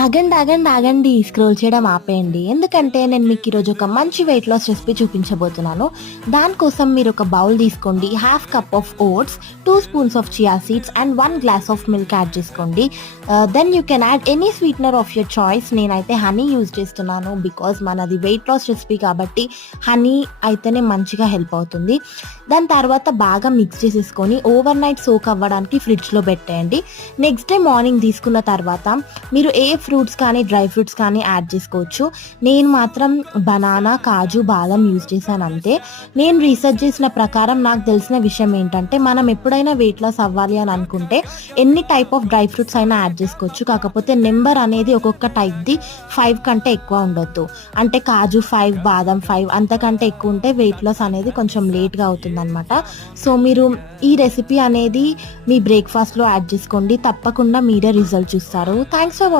ఆగండి, ఆగండి, ఆగండి. స్క్రోల్ చేయడం ఆపేయండి. ఎందుకంటే నేను మీకు ఈరోజు ఒక మంచి వెయిట్ లాస్ రెసిపీ చూపించబోతున్నాను. దానికోసం మీరు ఒక బౌల్ తీసుకోండి. Half cup of oats, 2 spoons of chia seeds and 1 glass of milk add చేసుకోండి. Then you can add any sweetener of your choice. నేనైతే హనీ యూజ్ చేస్తున్నాను బికాజ్ మనది వెయిట్ లాస్ రెసిపీ కాబట్టి హనీ అయితేనే మంచిగా హెల్ప్ అవుతుంది. దాని తర్వాత బాగా మిక్స్ చేసేసుకొని ఓవర్ నైట్ సోక్ అవ్వడానికి ఫ్రిడ్జ్లో పెట్టేయండి. నెక్స్ట్ డే మార్నింగ్ తీసుకున్న తర్వాత మీరు ఏ ఫ్రూట్స్ కానీ డ్రై ఫ్రూట్స్ కానీ యాడ్ చేసుకోవచ్చు. నేను మాత్రం బనానా, కాజు, బాదం యూజ్ చేశాను అంతే. నేను రీసెర్చ్ చేసిన ప్రకారం నాకు తెలిసిన విషయం ఏంటంటే మనం ఎప్పుడైనా వెయిట్ లాస్ అవ్వాలి అని అనుకుంటే ఎన్ని టైప్ ఆఫ్ డ్రై ఫ్రూట్స్ అయినా యాడ్ చేసుకోవచ్చు. కాకపోతే నెంబర్ అనేది ఒక్కొక్క టైప్ది 5 కంటే ఎక్కువ ఉండొద్దు. అంటే కాజు 5, బాదం 5 అంతకంటే ఎక్కువ ఉంటే వెయిట్ లాస్ అనేది కొంచెం లేట్గా అవుతుందన్నమాట. సో మీరు ఈ రెసిపీ అనేది మీ బ్రేక్ఫాస్ట్లో యాడ్ చేసుకోండి. తప్పకుండా మీరే రిజల్ట్ చూస్తారు. Thanks for